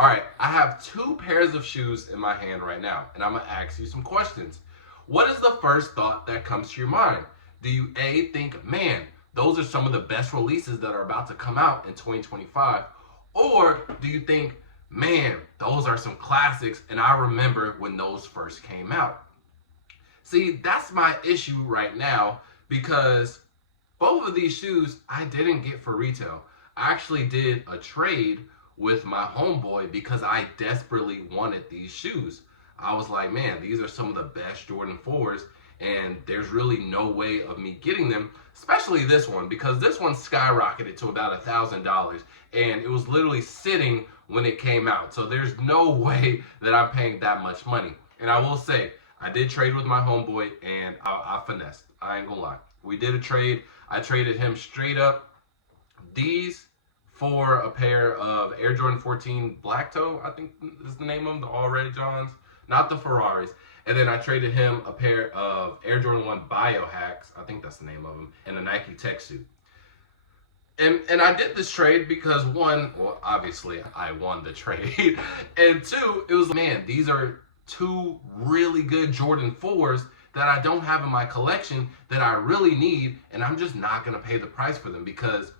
All right, I have two pairs of shoes in my hand right now, and I'm gonna ask you some questions. What is the first thought that comes to your mind? Do you A, think, man, those are some of the best releases that are about to come out in 2025? Or do you think, man, those are some classics, and I remember when those first came out? See, that's my issue right now because both of these shoes I didn't get for retail. I actually did a trade with my homeboy because I desperately wanted these shoes. I was like, man, these are some of the best Jordan 4s, and there's really no way of me getting them, especially this one, because this one skyrocketed to about $1,000, and it was literally sitting when it came out. So there's no way that I'm paying that much money. And I will say, I did trade with my homeboy, and I finessed. I ain't gonna lie. We did a trade. I traded him straight up these for a pair of Air Jordan 14 Black Toe, I think is the name of them, the all red Johns, not the Ferraris. And then I traded him a pair of Air Jordan 1 Biohacks, I think that's the name of them, and a Nike Tech suit. And I did this trade because one, well, obviously I won the trade, and two, it was, man, these are two really good Jordan 4s that I don't have in my collection that I really need, and I'm just not gonna pay the price for them because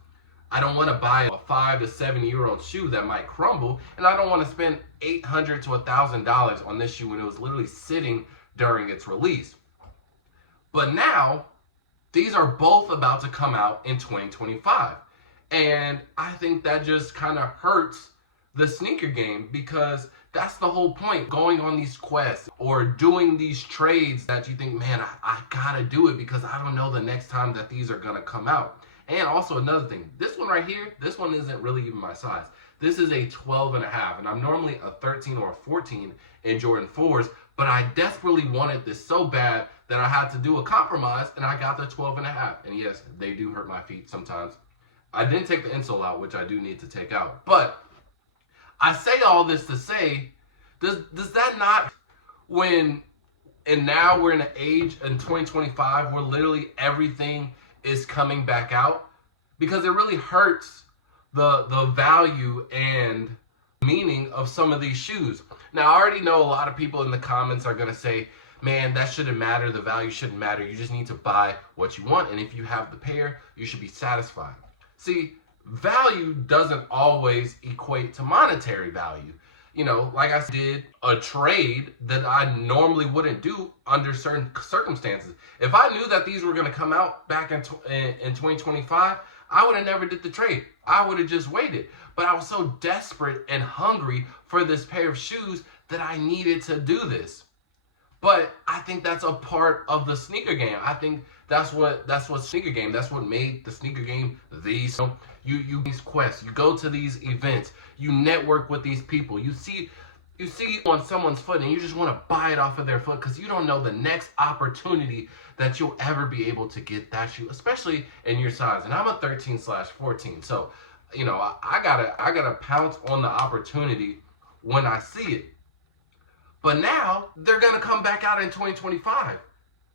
I don't want to buy a 5 to 7 year old shoe that might crumble, and I don't want to spend $800 to $1,000 on this shoe when it was literally sitting during its release. But now, these are both about to come out in 2025, and I think that just kind of hurts the sneaker game because that's the whole point, going on these quests or doing these trades that you think, man, I gotta do it because I don't know the next time that these are gonna come out. And also another thing, this one right here, this one isn't really even my size. This is a 12 and a half, and I'm normally a 13 or a 14 in Jordan 4s, but I desperately wanted this so bad that I had to do a compromise, and I got the 12 and a half. And yes, they do hurt my feet sometimes. I didn't take the insole out, which I do need to take out. But I say all this to say, does that not, and now we're in an age in 2025 where literally everything is coming back out, because it really hurts the value and meaning of some of these shoes. Now, I already know a lot of people in the comments are going to say, man, that shouldn't matter, the value shouldn't matter, you just need to buy what you want, and if you have the pair, you should be satisfied. See, value doesn't always equate to monetary value. You know, like I did a trade that I normally wouldn't do under certain circumstances. If I knew that these were going to come out back in 2025, I would have never did the trade. I would have just waited. But I was so desperate and hungry for this pair of shoes that I needed to do this. But I think that's a part of the sneaker game. I think that's what sneaker game. That's what made the sneaker game these. So you these quests. You go to these events. You network with these people. You see on someone's foot, and you just want to buy it off of their foot because you don't know the next opportunity that you'll ever be able to get that shoe, especially in your size. And I'm a 13/14, so you know I gotta pounce on the opportunity when I see it. But now, they're going to come back out in 2025.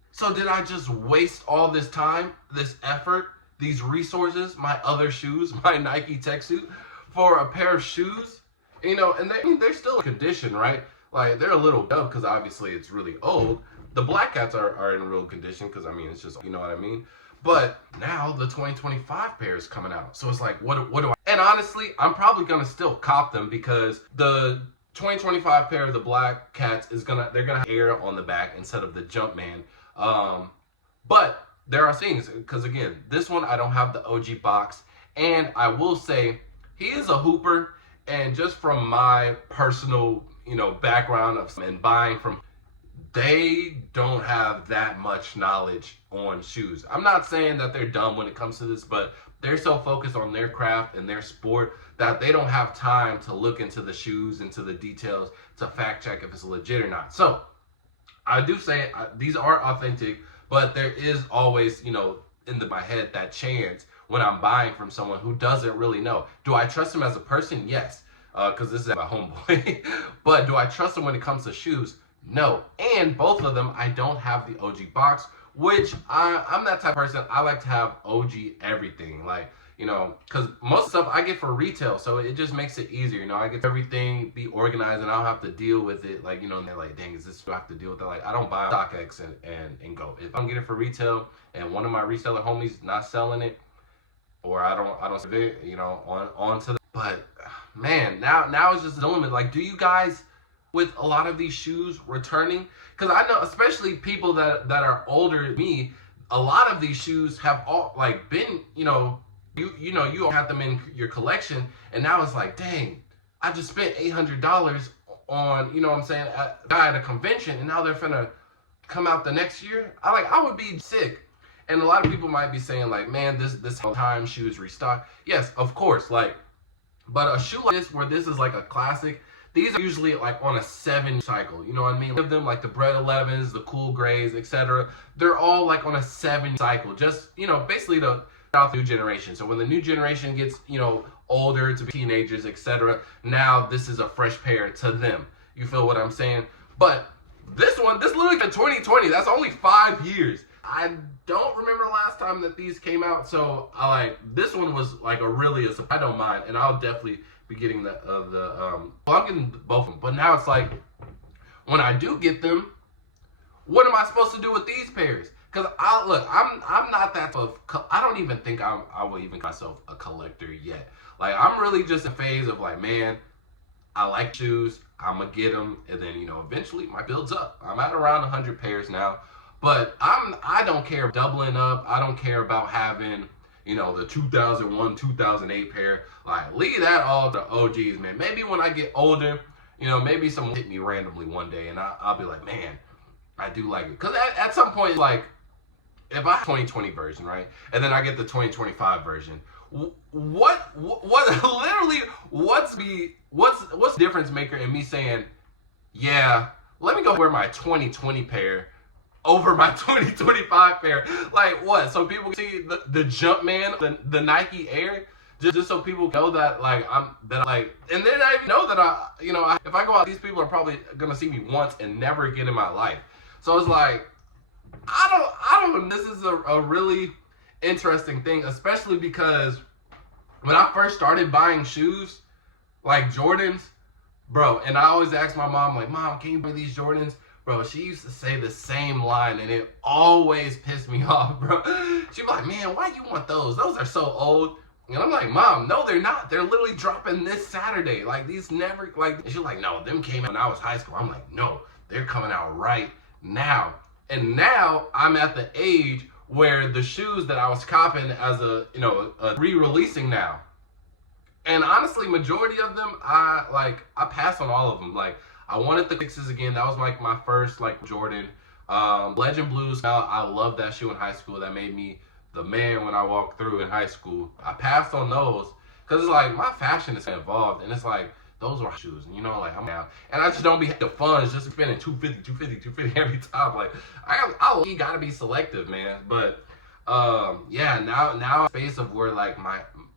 So did I just waste all this time, this effort, these resources, my other shoes, my Nike Tech suit, for a pair of shoes? You know, and they're still in condition, right? Like, they're a little dub because obviously it's really old. The Black Cats are in real condition because, I mean, it's just, you know what I mean? But now the 2025 pair is coming out. So it's like, what do I... And honestly, I'm probably going to still cop them because the 2025 pair of the Black Cats they're gonna have air on the back instead of the Jumpman. But there are things, because again, this one I don't have the OG box, and I will say he is a hooper, and just from my personal, you know, background of and buying from, they don't have that much knowledge on shoes. I'm not saying that they're dumb when it comes to this, but they're so focused on their craft and their sport that they don't have time to look into the shoes, into the details, to fact check if it's legit or not. So I do say these are authentic, but there is always, you know, in my head that chance when I'm buying from someone who doesn't really know. Do I trust him as a person? Yes, because this is my homeboy. But do I trust him when it comes to shoes? No. And both of them, I don't have the OG box, which I'm that type of person. I like to have OG everything. Like, you know, because most stuff I get for retail, so it just makes it easier. You know, I get everything be organized, and I don't have to deal with it. Like, you know, and they're like, dang, is this what I have to deal with it? Like, I don't buy StockX and go. If I'm getting it for retail, and one of my reseller homies not selling it, or I don't sell it, you know, on to the. But man, now it's just the limit. Like, do you guys with a lot of these shoes returning? Because I know, especially people that are older than me, a lot of these shoes have all like been, you know, you know, you have them in your collection, and now it's like, dang, I just spent $800 on, you know what I'm saying, at a convention, and now they're finna come out the next year. I would be sick. And a lot of people might be saying like, man, this whole time shoes restock. Yes, of course, like, but a shoe like this, where this is like a classic, these are usually like on a 7 cycle, you know what I mean? Give them like the Bread 11s, the Cool Grays, etc. They're all like on a 7 cycle, just, you know, basically the new generation. So when the new generation gets, you know, older to be teenagers, etc., now this is a fresh pair to them. You feel what I'm saying? But this literally for 2020, that's only 5 years. I don't remember the last time that these came out, so this one was like I don't mind, and I'll definitely be getting well, I'm getting both of them. But now it's like, when I do get them, what am I supposed to do with these pairs? Because I'm not that type of, I don't even think I will even call myself a collector yet. Like, I'm really just in a phase of like, man, I like shoes, I'm gonna get them, and then, you know, eventually my build's up. I'm at around 100 pairs now, but I don't care doubling up. I don't care about having, you know, the 2001, 2008 pair. Like, leave that all to OGs, man. Maybe when I get older, you know, maybe someone hit me randomly one day, and I'll be like, man, I do like it. Because at some point, like, if I have 2020 version, right, and then I get the 2025 version, what literally, what's the difference maker in me saying, yeah, let me go wear my 2020 pair over my 2025 pair? Like, what? So people can see the Jumpman, the Nike Air, just so people know that, like, and then I even know that if I go out, these people are probably gonna see me once and never again in my life. So it's like, I don't. This is a really interesting thing, especially because when I first started buying shoes, like Jordans, bro, and I always ask my mom, like, Mom, can you buy these Jordans? Bro, she used to say the same line, and it always pissed me off, bro. She'd be like, man, why do you want those? Those are so old. And I'm like, Mom, no, they're not. They're literally dropping this Saturday. Like, these never, like, and she's like, no, them came out when I was high school. I'm like, no, they're coming out right now. And now I'm at the age where the shoes that I was copping as a re-releasing now. And honestly, majority of them, I pass on all of them. Like, I wanted the Sixes again. That was like my first like Jordan. Legend Blues. Now I love that shoe in high school. That made me the man when I walked through in high school. I passed on those because it's like my fashion is involved, and it's like those are shoes, and you know, like I'm out, and I just don't be the fun. It's just spending $250 every time. Like I gotta be selective, man. But yeah, now space of where like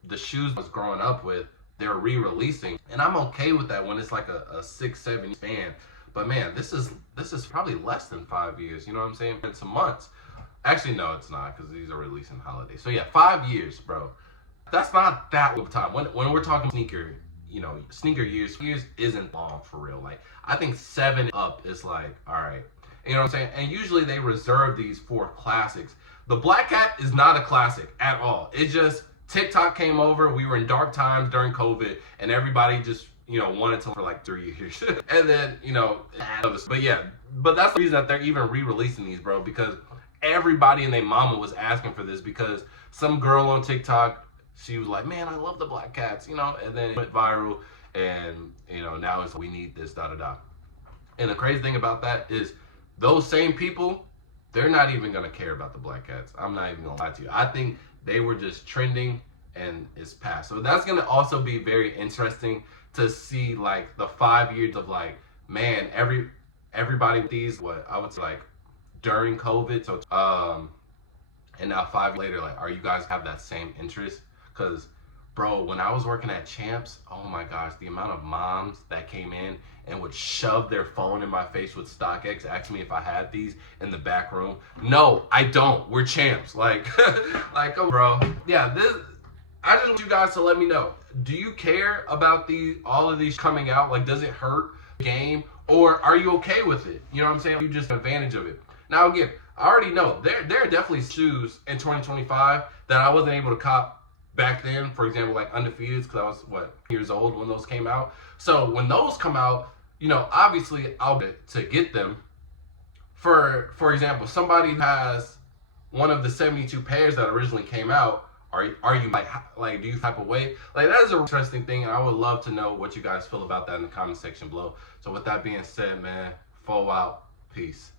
the shoes I was growing up with, they're re-releasing, and I'm okay with that when it's like a 6-7 span. But man, this is probably less than 5 years. You know what I'm saying? It's some months. Actually, no, it's not, because these are releasing holidays. So yeah, 5 years, bro. That's not that long time. When we're talking sneaker years isn't long for real. Like, I think 7 up is like, all right. You know what I'm saying? And usually they reserve these for classics. The Black Cat is not a classic at all. It just, TikTok came over, we were in dark times during COVID, and everybody just, wanted to for like 3 years. And then, but yeah, but that's the reason that they're even re-releasing these, bro, because everybody and their mama was asking for this, because some girl on TikTok, she was like, man, I love the Black Cats, and then it went viral, and, now it's like, we need this, da-da-da. And the crazy thing about that is those same people, they're not even going to care about the Black Cats. I'm not even going to lie to you. I think they were just trending and it's past. So that's going to also be very interesting to see, like, the 5 years of, like, man, everybody with these, what I would say, like, during COVID. So, and now 5 years later, like, are you guys have that same interest? Because, bro, when I was working at Champs, oh my gosh, the amount of moms that came in and would shove their phone in my face with StockX, asking me if I had these in the back room. No, I don't. We're Champs. Like, like, oh, bro. Yeah, I just want you guys to let me know. Do you care about all of these coming out? Like, does it hurt the game, or are you okay with it? You know what I'm saying? You just advantage of it. Now again, I already know there are definitely shoes in 2025 that I wasn't able to cop back then. For example, like Undefeateds, because I was years old when those came out. So when those come out, you know, obviously I'll get to get them. For example, somebody who has one of the 72 pairs that originally came out. Are you like do you type of way? Like, that is an interesting thing, and I would love to know what you guys feel about that in the comment section below. So with that being said, man, fall out. Peace.